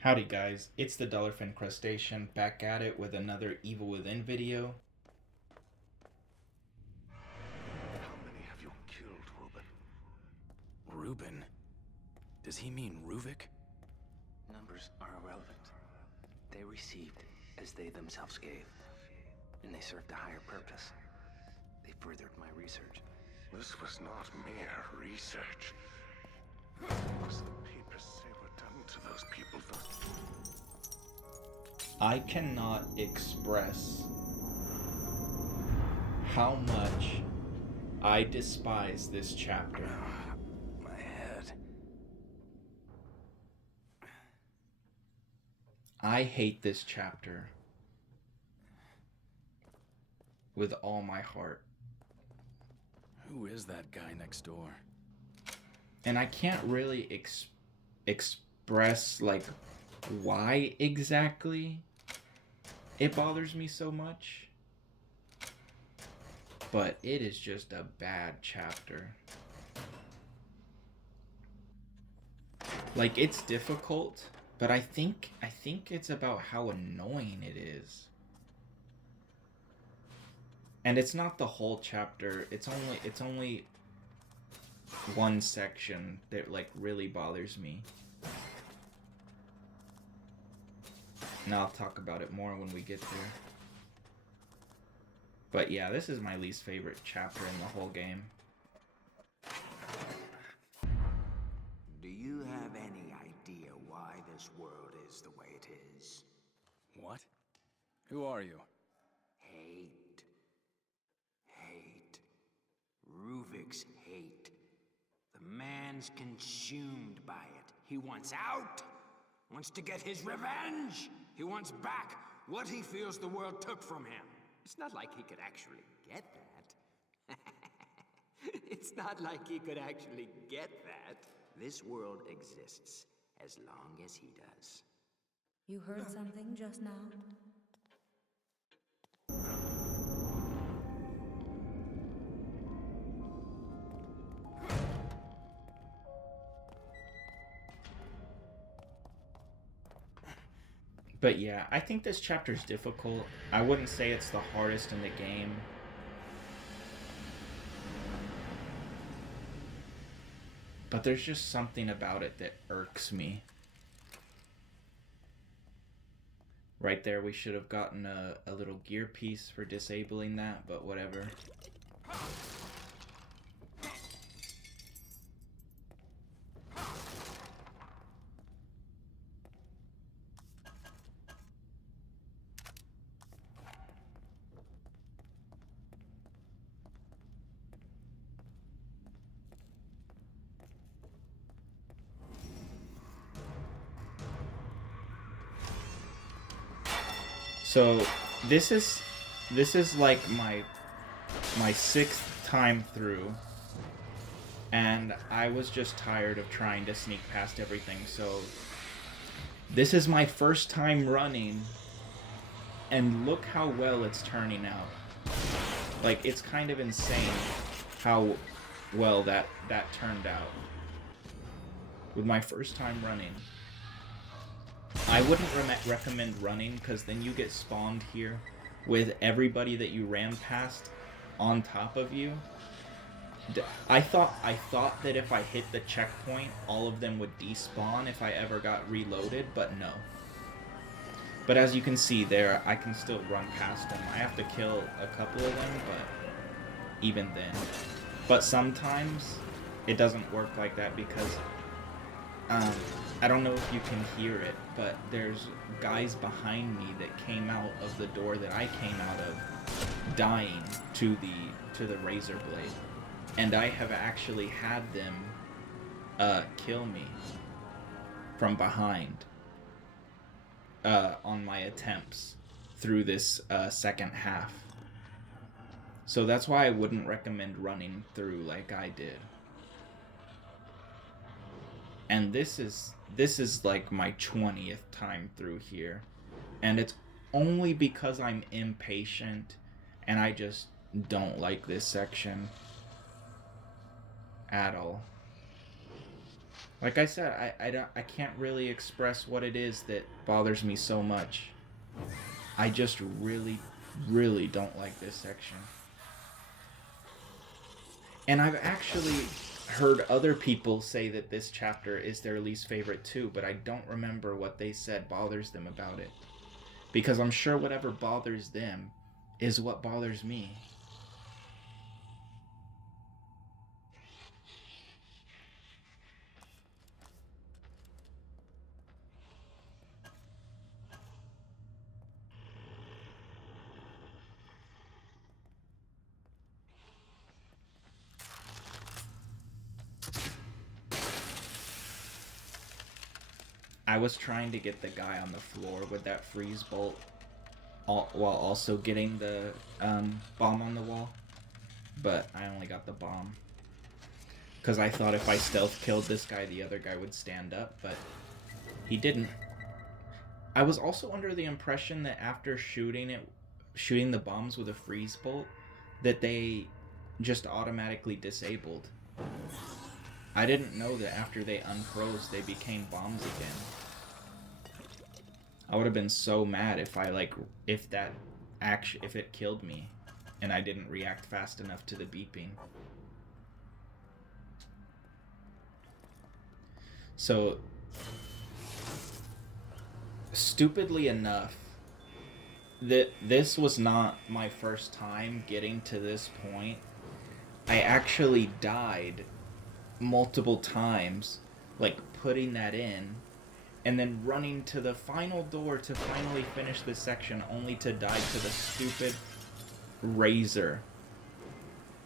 Howdy guys, it's the Dallerfin'd crustacean back at it with another Evil Within video. How many have you killed, Reuben? Reuben? Does he mean Ruvik? Numbers are irrelevant. They received as they themselves gave, and they served a higher purpose. They furthered my research. This was not mere research. What does the papers say were done to those people? I cannot express how much I despise this chapter. My head. I hate this chapter with all my heart. Who is that guy next door? And I can't really express like why exactly it bothers me so much, but it is just a bad chapter. Like, it's difficult, but I think it's about how annoying it is. And it's not the whole chapter. It's only one section that like really bothers me. And I'll talk about it more when we get there. But yeah, this is my least favorite chapter in the whole game. Do you have any idea why this world is the way it is? What? Who are you? Hate. Hate. Ruvik's hate. The man's consumed by it. He wants out. Wants to get his revenge. He wants back what he feels the world took from him. It's not like he could actually get that. It's not like he could actually get that. This world exists as long as he does. You heard something just now? But yeah, I think this chapter's difficult. I wouldn't say it's the hardest in the game. But there's just something about it that irks me. Right there, we should have gotten a little gear piece for disabling that, but whatever. So this is like my sixth time through, and I was just tired of trying to sneak past everything. So this is my first time running, and look how well it's turning out. Like, it's kind of insane how well that turned out with my first time running. I wouldn't recommend running, because then you get spawned here with everybody that you ran past on top of you. I thought that if I hit the checkpoint, all of them would despawn if I ever got reloaded, but no. But as you can see there, I can still run past them. I have to kill a couple of them, but even then. But sometimes it doesn't work like that because I don't know if you can hear it, but there's guys behind me that came out of the door that I came out of, dying to the razor blade, and I have actually had them kill me from behind on my attempts through this second half. So that's why I wouldn't recommend running through like I did. And this is like my 20th time through here, and it's only because I'm impatient and I just don't like this section at all. Like I said, I can't really express what it is that bothers me so much. I just really, really don't like this section. And I've actually heard other people say that this chapter is their least favorite too, but I don't remember what they said bothers them about it. Because I'm sure whatever bothers them is what bothers me. I was trying to get the guy on the floor with that freeze bolt while also getting the bomb on the wall. But I only got the bomb. Because I thought if I stealth killed this guy, the other guy would stand up, but he didn't. I was also under the impression that after shooting the bombs with a freeze bolt, that they just automatically disabled. I didn't know that after they unfroze, they became bombs again. I would have been so mad if if it killed me and I didn't react fast enough to the beeping. So, stupidly enough, this was not my first time getting to this point. I actually died multiple times, like putting that in, and then running to the final door to finally finish this section, only to die to the stupid razor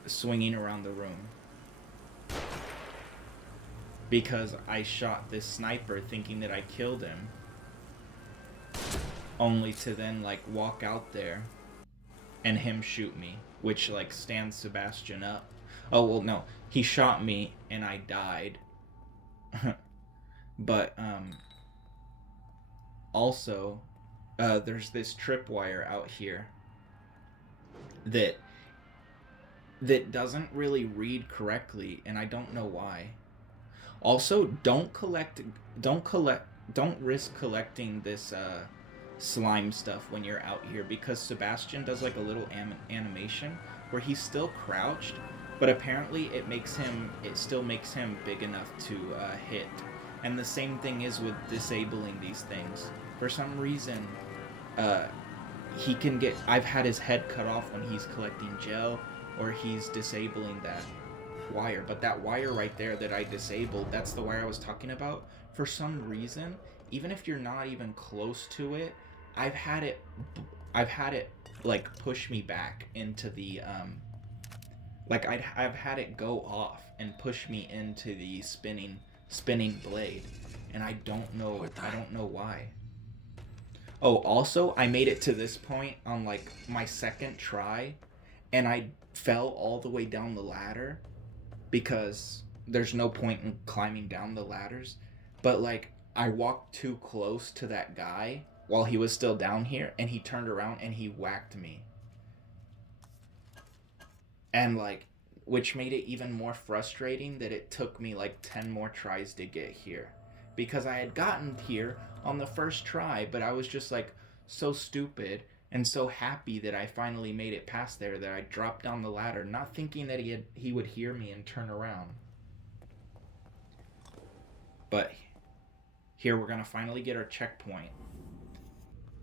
swinging around the room. Because I shot this sniper thinking that I killed him, only to then like walk out there and him shoot me, which like stands Sebastian up. Oh well, no, he shot me and I died. But also there's this tripwire out here that doesn't really read correctly, and I don't know why. Also, don't risk collecting this slime stuff when you're out here, because Sebastian does like a little animation where he's still crouched, but apparently it still makes him big enough to hit. And the same thing is with disabling these things. For some reason, he can get... I've had his head cut off when he's collecting gel, or he's disabling that wire. But that wire right there that I disabled, that's the wire I was talking about. For some reason, even if you're not even close to it, I've had it like push me back into the like I've had it go off and push me into the spinning blade, and I don't know why. Oh, also, I made it to this point on like my second try, and I fell all the way down the ladder because there's no point in climbing down the ladders. But like I walked too close to that guy while he was still down here, and he turned around and he whacked me. And like, which made it even more frustrating that it took me like 10 more tries to get here. Because I had gotten here on the first try, but I was just like so stupid and so happy that I finally made it past there that I dropped down the ladder, not thinking that he would hear me and turn around. But here we're gonna finally get our checkpoint,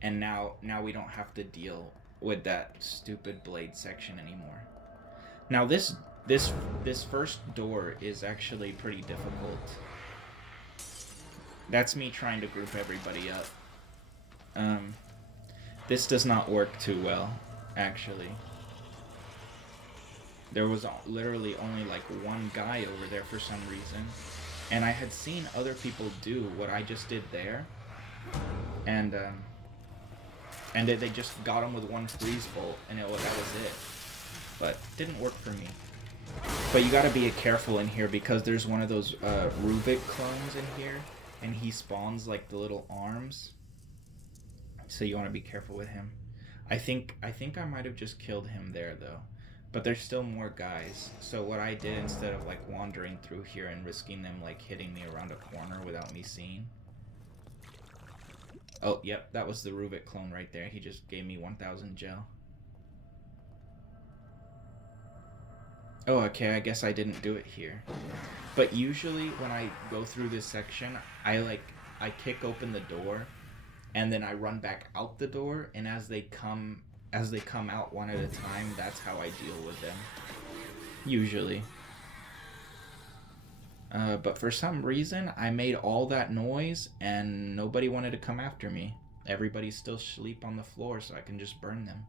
and now we don't have to deal with that stupid blade section anymore. Now this first door is actually pretty difficult. That's me trying to group everybody up. This does not work too well, actually. There was literally only like one guy over there for some reason, and I had seen other people do what I just did there, and they just got him with one freeze bolt, and that was it. But it didn't work for me. But you gotta be careful in here because there's one of those Ruvik clones in here, and he spawns like the little arms. So you want to be careful with him. I think I might have just killed him there though. But there's still more guys. So what I did, instead of like wandering through here and risking them like hitting me around a corner without me seeing. Oh, yep, that was the Ruvik clone right there. He just gave me 1000 gel. Oh, okay, I guess I didn't do it here. But usually when I go through this section, I kick open the door and then I run back out the door, and as they come out one at a time, that's how I deal with them. Usually. But for some reason, I made all that noise and nobody wanted to come after me. Everybody's still asleep on the floor, so I can just burn them.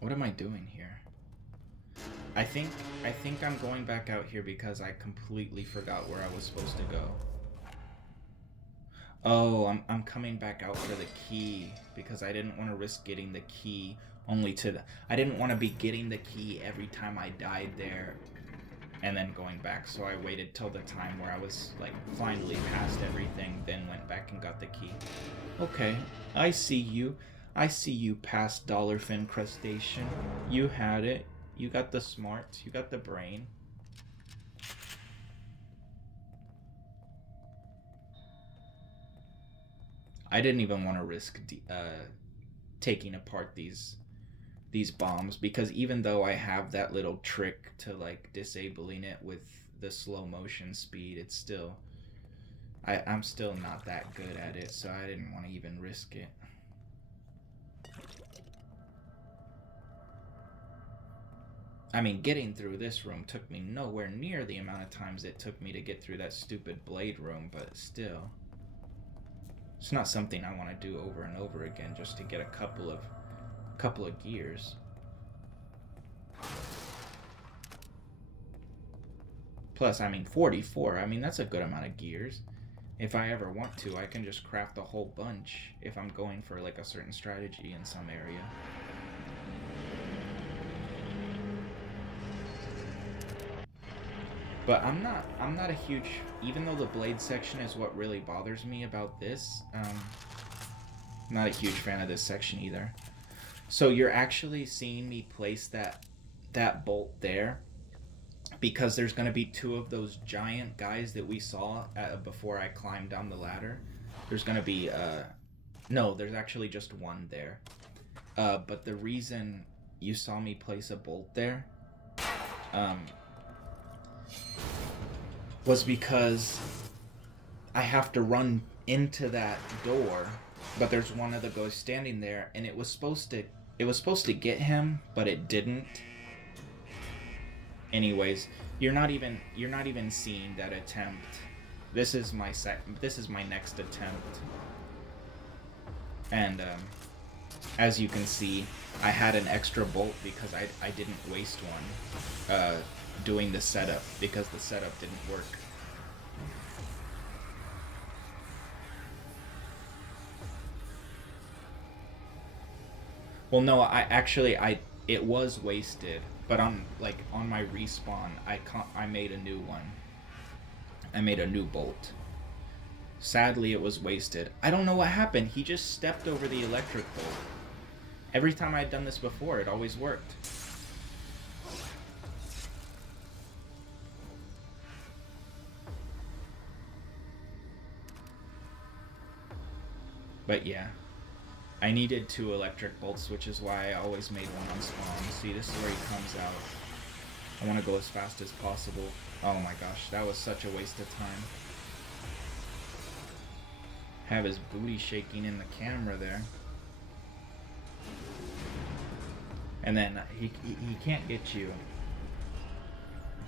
What am I doing here? I think I'm going back out here because I completely forgot where I was supposed to go. Oh, I'm coming back out for the key because I didn't want to risk getting the key I didn't want to be getting the key every time I died there and then going back, so I waited till the time where I was like finally past everything, then went back and got the key. Okay, I see you. I see you past Dallerfin'd crustacean. You had it. You got the smarts. You got the brain. I didn't even want to risk taking apart these bombs, because even though I have that little trick to like disabling it with the slow motion speed, it's still I'm still not that good at it, so I didn't want to even risk it. I mean, getting through this room took me nowhere near the amount of times it took me to get through that stupid blade room, but still. It's not something I want to do over and over again just to get a couple of gears. Plus, I mean, 44, I mean, that's a good amount of gears. If I ever want to, I can just craft a whole bunch if I'm going for like a certain strategy in some area. But I'm not a huge, even though the blade section is what really bothers me about this, not a huge fan of this section either. So you're actually seeing me place that bolt there because there's going to be 2 of those giant guys that we saw before I climbed down the ladder. There's going to be, no, there's actually just 1 there. But the reason you saw me place a bolt there, was because I have to run into that door, but there's one of the ghosts standing there, and it was supposed to get him, but it didn't. Anyways, you're not even seeing that attempt. This is my next attempt. And as you can see, I had an extra bolt because I didn't waste one doing the setup, because the setup didn't work. Well, no, it was wasted, but on my respawn, I made a new one. I made a new bolt. Sadly, it was wasted. I don't know what happened. He just stepped over the electric bolt. Every time I'd done this before, it always worked. But yeah, I needed 2 electric bolts, which is why I always made one on spawn. See, this is where he comes out. I want to go as fast as possible. Oh my gosh, that was such a waste of time. Have his booty shaking in the camera there. And then he can't get you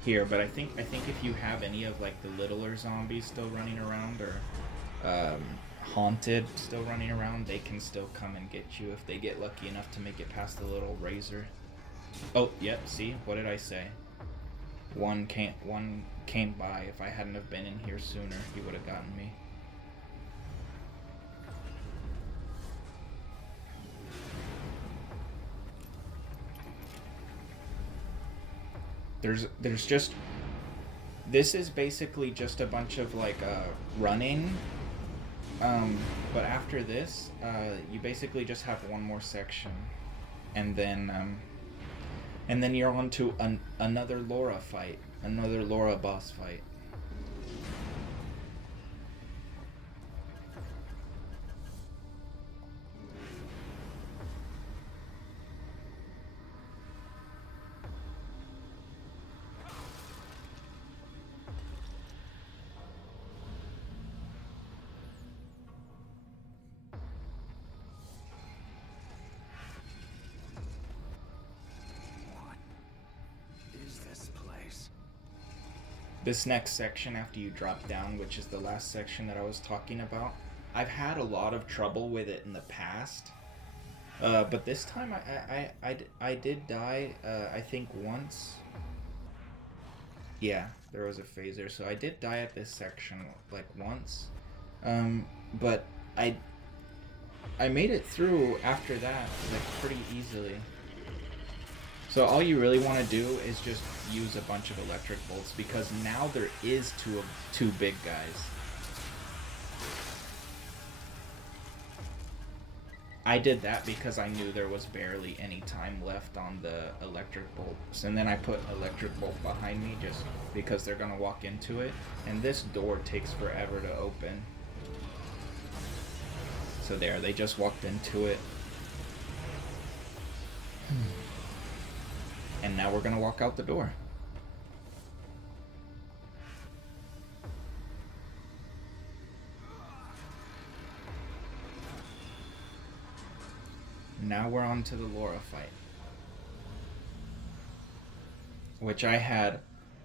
here, but I think if you have any of like the littler zombies still running around, or haunted still running around, they can still come and get you if they get lucky enough to make it past the little razor. Oh, yep, see? What did I say? One came by. If I hadn't have been in here sooner, he would have gotten me. There's just, this is basically just a bunch of like running. But after this, you basically just have one more section, and then you're on to another Laura fight, another Laura boss fight. This next section after you drop down, which is the last section that I was talking about, I've had a lot of trouble with it in the past. But this time I did die, I think once. Yeah, there was a phaser, so I did die at this section like once. But I made it through after that like pretty easily. So all you really want to do is just use a bunch of electric bolts, because now there is two big guys. I did that because I knew there was barely any time left on the electric bolts, and then I put electric bolt behind me just because they're gonna walk into it, and this door takes forever to open. So there, they just walked into it. And now we're gonna walk out the door. Now we're on to the Laura fight, which I had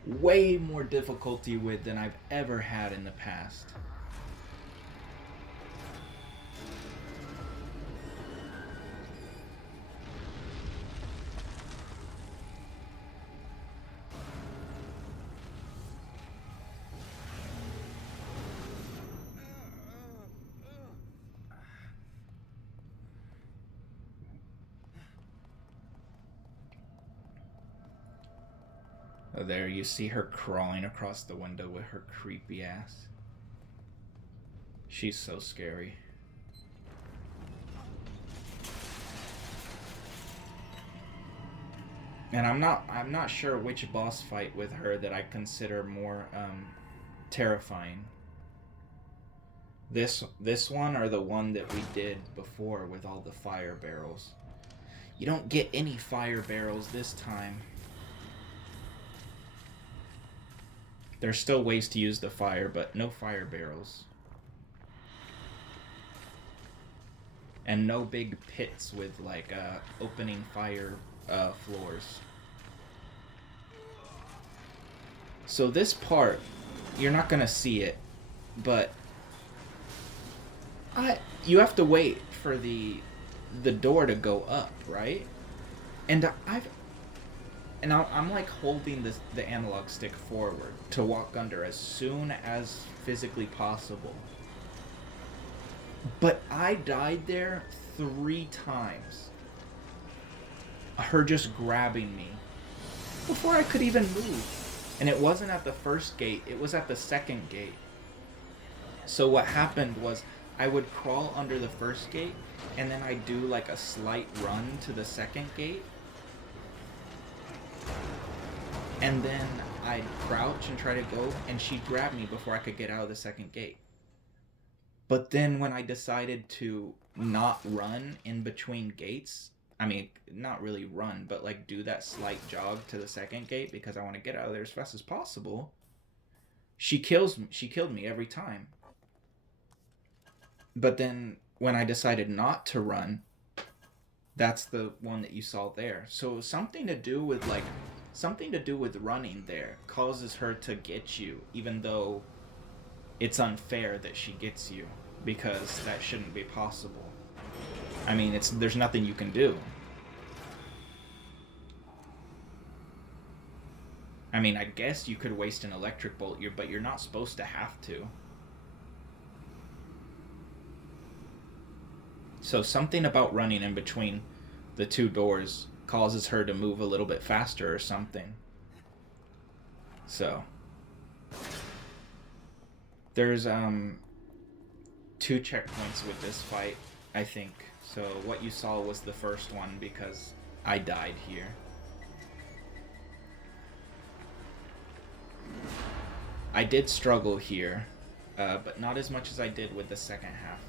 way more difficulty with than I've ever had in the past. Oh, there you see her crawling across the window with her creepy ass. She's so scary. And I'm not sure which boss fight with her that I consider more terrifying. This one or the one that we did before with all the fire barrels. You don't get any fire barrels this time. There's still ways to use the fire, but no fire barrels. And no big pits with like opening fire floors. So this part, you're not gonna see it, but you have to wait for the door to go up, right? And I'm like holding the analog stick forward to walk under as soon as physically possible. But I died there 3 times. Her just grabbing me before I could even move. And it wasn't at the first gate, it was at the second gate. So what happened was I would crawl under the first gate, and then I'd do like a slight run to the second gate. And then I'd crouch and try to go, and she'd grab me before I could get out of the second gate. But then when I decided to not run in between gates, I mean, not really run, but like do that slight jog to the second gate because I want to get out of there as fast as possible, she killed me every time. But then when I decided not to run, that's the one that you saw there. So something to do with running there causes her to get you, even though it's unfair that she gets you, because that shouldn't be possible. I mean, there's nothing you can do. I mean, I guess you could waste an electric bolt, but you're not supposed to have to. So something about running in between the two doors causes her to move a little bit faster or something. So there's 2 checkpoints with this fight, I think. So what you saw was the first one because I died here. I did struggle here, but not as much as I did with the second half.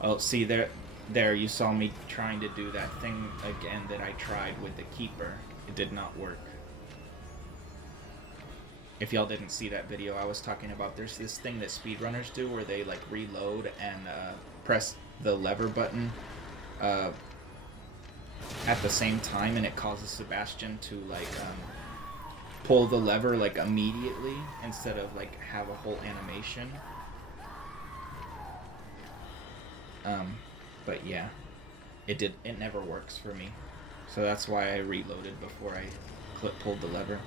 Oh, see, there you saw me trying to do that thing again that I tried with the Keeper. It did not work. If y'all didn't see that video, I was talking about there's this thing that speedrunners do where they like reload and press the lever button at the same time, and it causes Sebastian to like pull the lever like immediately instead of like have a whole animation. But yeah, it never works for me, so that's why I reloaded before I pulled the lever.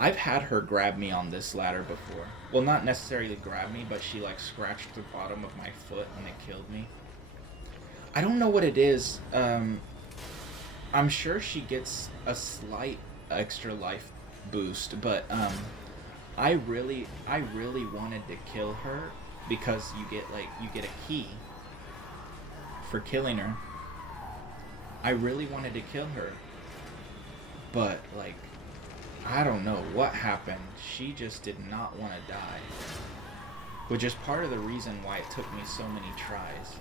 I've had her grab me on this ladder before. Well, not necessarily grab me, but she like scratched the bottom of my foot and it killed me. I don't know what it is. I'm sure she gets a slight extra life boost, but I really wanted to kill her because you get a key for killing her. I really wanted to kill her, but like, I don't know what happened. She just did not want to die, which is part of the reason why it took me so many tries.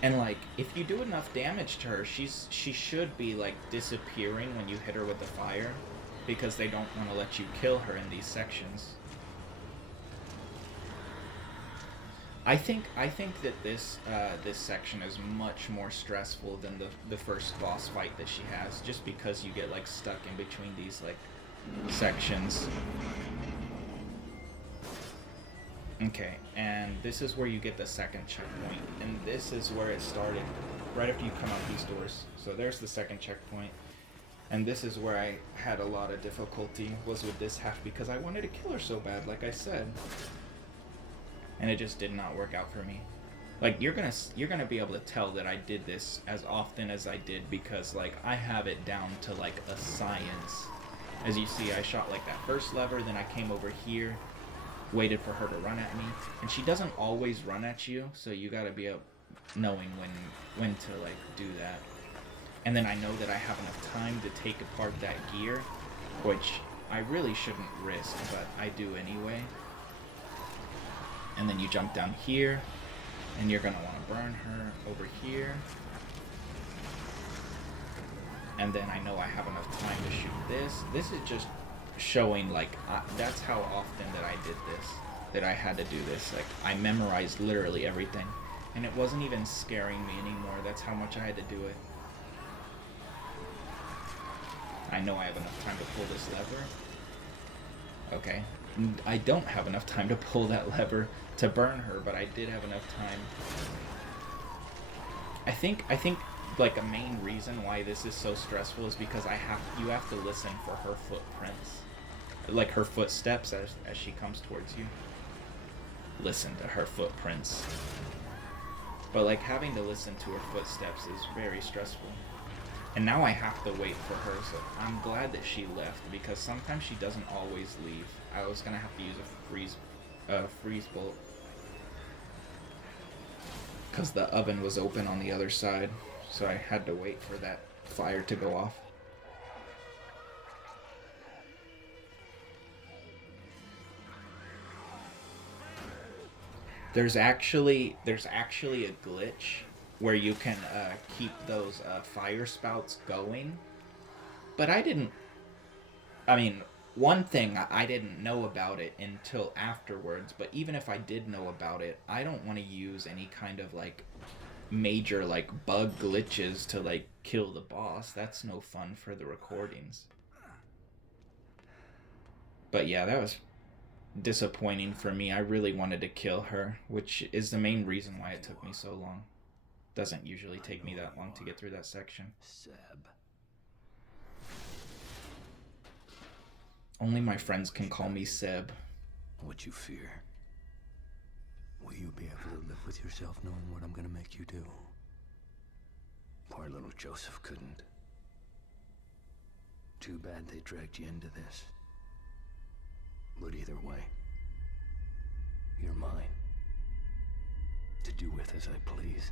And like, if you do enough damage to her, she should be like disappearing when you hit her with the fire, because they don't want to let you kill her in these sections. I think that this section is much more stressful than the first boss fight that she has, just because you get like stuck in between these like sections. Okay, and this is where you get the second checkpoint, and this is where it started, right after you come out these doors. So there's the second checkpoint, and this is where I had a lot of difficulty, was with this half, because I wanted to kill her so bad, like I said. And it just did not work out for me. Like, you're gonna be able to tell that I did this as often as I did, because like I have it down to like a science. As you see, I shot like that first lever, then I came over here, waited for her to run at me, and she doesn't always run at you, so you gotta be knowing when to like do that. And then I know that I have enough time to take apart that gear, which I really shouldn't risk, but I do anyway. And then you jump down here, and you're gonna want to burn her over here. And then I know I have enough time to shoot this. This is just showing like that's how often that I did this, that I had to do this. Like, I memorized literally everything, and it wasn't even scaring me anymore. That's how much I had to do it. I know I have enough time to pull this lever. Okay, I don't have enough time to pull that lever to burn her, but I did have enough time. I think like a main reason why this is so stressful is because you have to listen for her footprints, like her footsteps as she comes towards you. Listen to her footprints. But like, having to listen to her footsteps is very stressful. And now I have to wait for her, so I'm glad that she left, because sometimes she doesn't always leave. I was gonna have to use a freeze bolt, because the oven was open on the other side, so I had to wait for that fire to go off. There's actually a glitch where you can keep those fire spouts going, but one thing, I didn't know about it until afterwards, but even if I did know about it, I don't want to use any kind of like major like bug glitches to like kill the boss. That's no fun for the recordings. But yeah, that was disappointing for me. I really wanted to kill her, which is the main reason why it took me so long. Doesn't usually take me that long to get through that section. Seb. Only my friends can call me Seb. What you fear? Will you be able to live with yourself knowing what I'm gonna make you do? Poor little Joseph couldn't. Too bad they dragged you into this. But either way, you're mine. To do with as I please.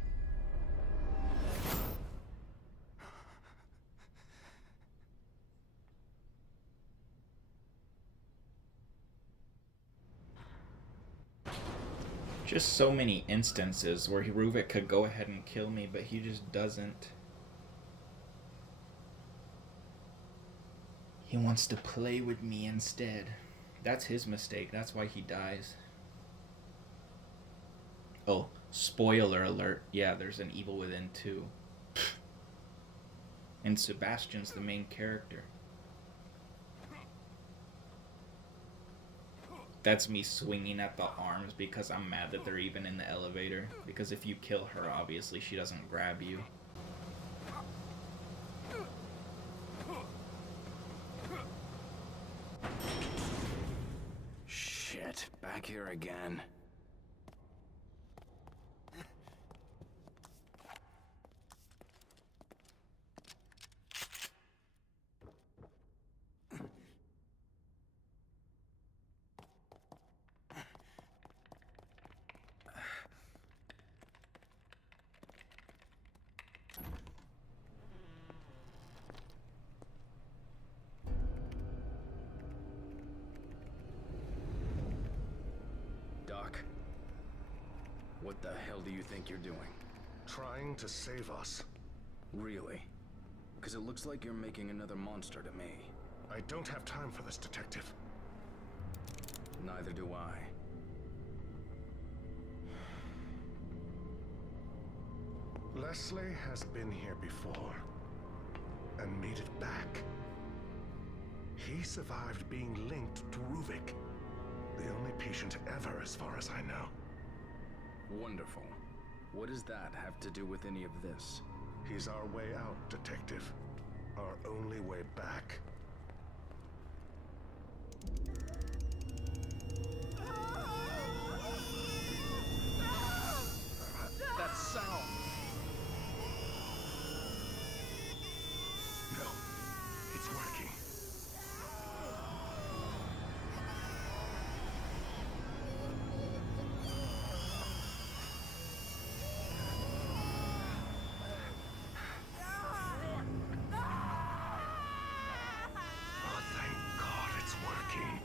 Just so many instances where Ruvik could go ahead and kill me, but he just doesn't. He wants to play with me instead. That's his mistake. That's why he dies. Oh, spoiler alert. Yeah, there's an Evil Within too. And Sebastian's the main character. That's me swinging at the arms because I'm mad that they're even in the elevator. Because if you kill her, obviously she doesn't grab you. Shit, back here again. Doc, what the hell do you think you're doing? Trying to save us. Really? Because it looks like you're making another monster to me. I don't have time for this, Detective. Neither do I. Leslie has been here before. And made it back. He survived being linked to Ruvik. The only patient ever, as far as I know. Wonderful. What does that have to do with any of this? He's our way out, Detective. Our only way back. That sound! No, it's working. Oh, thank God it's working.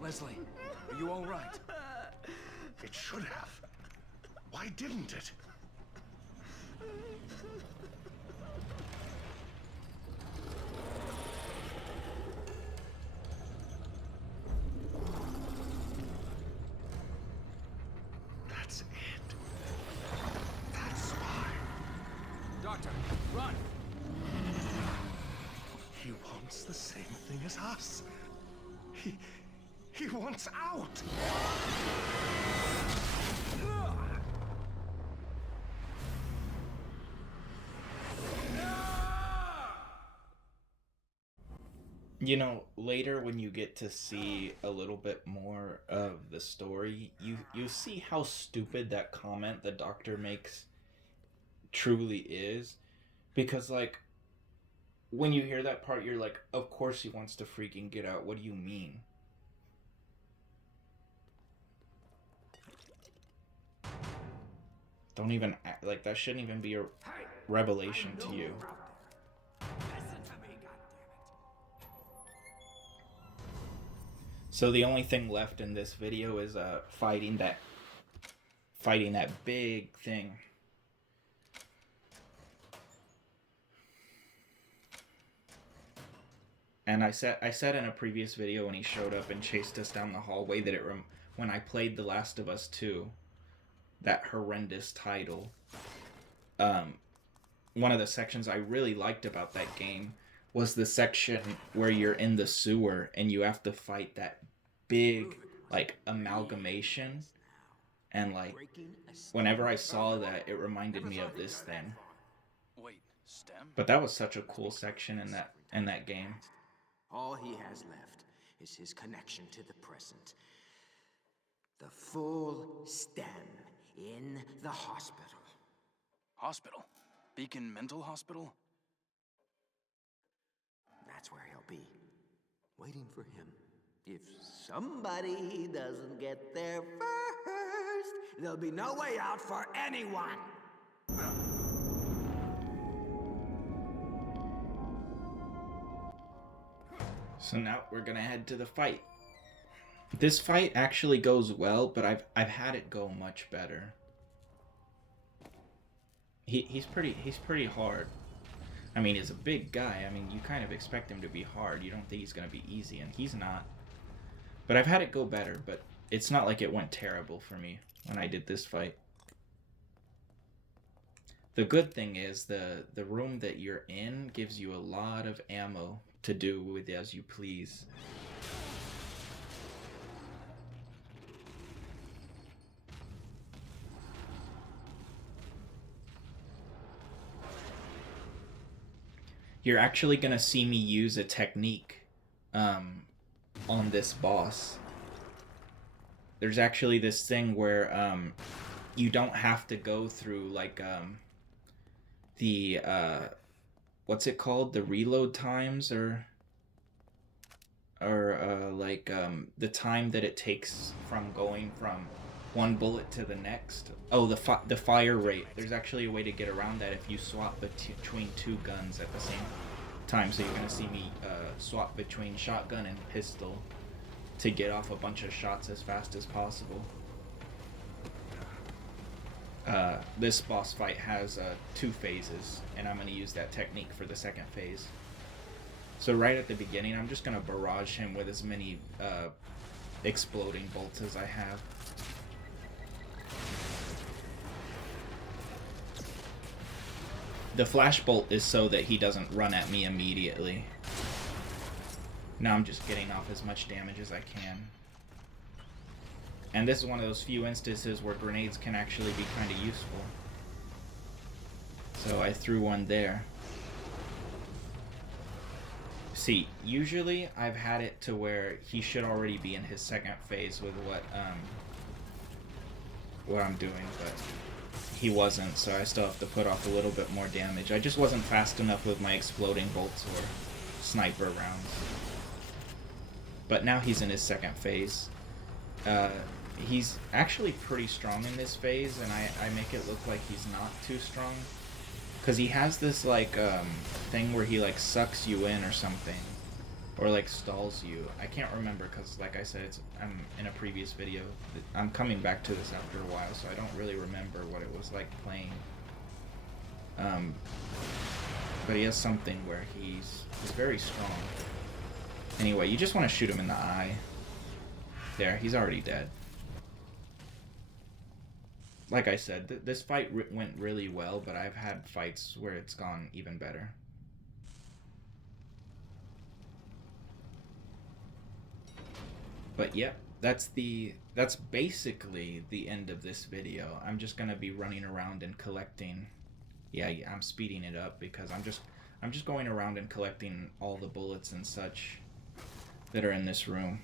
Leslie, are you all right? It should have. Why didn't it? That's it. That's why. Doctor, run! He wants the same thing as us. He wants out. You know, later when you get to see a little bit more of the story, you see how stupid that comment the doctor makes truly is. Because, like, when you hear that part, you're like, of course he wants to freaking get out. What do you mean? Don't even act like that. Shouldn't even be a revelation to you. So the only thing left in this video is fighting that big thing. And I said in a previous video when he showed up and chased us down the hallway that when I played The Last of Us 2, that horrendous title. One of the sections I really liked about that game was the section where you're in the sewer and you have to fight that big, like, amalgamation. And, like, whenever I saw that, it reminded me of this thing. Wait, Stem? But that was such a cool section in that game. All he has left is his connection to the present. The full stem in the hospital. Hospital? Beacon Mental Hospital? That's where he'll be, waiting for him. If somebody doesn't get there first, there'll be no way out for anyone. So now we're gonna head to the fight. This fight actually goes well, but I've had it go much better. He's pretty hard. I mean, he's a big guy. I mean, you kind of expect him to be hard. You don't think he's gonna be easy, and he's not. But I've had it go better, but it's not like it went terrible for me when I did this fight. The good thing is the room that you're in gives you a lot of ammo to do with as you please. You're actually gonna see me use a technique on this boss. There's actually this thing where you don't have to go through like the what's it called, the reload times, or like the time that it takes from going from one bullet to the next. Oh, the fire rate. There's actually a way to get around that if you swap between two guns at the same time. So you're gonna see me swap between shotgun and pistol to get off a bunch of shots as fast as possible. This boss fight has 2 phases, and I'm going to use that technique for the second phase. So right at the beginning, I'm just going to barrage him with as many exploding bolts as I have. The flash bolt is so that he doesn't run at me immediately. Now I'm just getting off as much damage as I can. And this is one of those few instances where grenades can actually be kind of useful. So I threw one there. See, usually I've had it to where he should already be in his second phase with what I'm doing, but he wasn't, so I still have to put off a little bit more damage. I just wasn't fast enough with my exploding bolts or sniper rounds. But now he's in his second phase. He's actually pretty strong in this phase, and I make it look like he's not too strong. Because he has this, like, thing where he, like, sucks you in or something. Or, like, stalls you. I can't remember, because, like I said, I'm in a previous video. I'm coming back to this after a while, so I don't really remember what it was like playing. But he has something where he's very strong. Anyway, you just want to shoot him in the eye. There, he's already dead. Like I said, this fight went really well, but I've had fights where it's gone even better. But yep, that's basically the end of this video. I'm just gonna be running around and collecting. Yeah, I'm speeding it up because I'm just going around and collecting all the bullets and such that are in this room.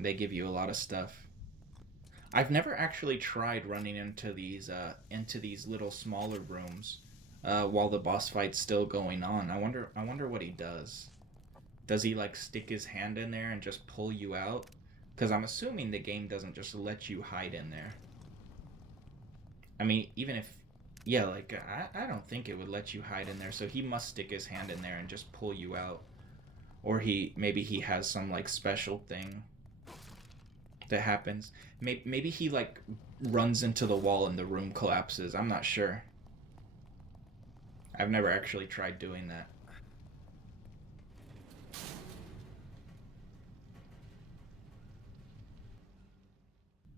They give you a lot of stuff. I've never actually tried running into these little smaller rooms while the boss fight's still going on. I wonder what he does. Does he like stick his hand in there and just pull you out? Because I'm assuming the game doesn't just let you hide in there. I mean, even if, yeah, like I don't think it would let you hide in there. So he must stick his hand in there and just pull you out, or maybe he has some like special thing that happens. Maybe he like runs into the wall and the room collapses. I'm not sure. I've never actually tried doing that.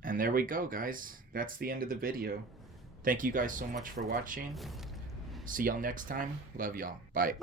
And there we go, guys. That's the end of the video. Thank you guys so much for watching. See y'all next time. Love y'all. Bye.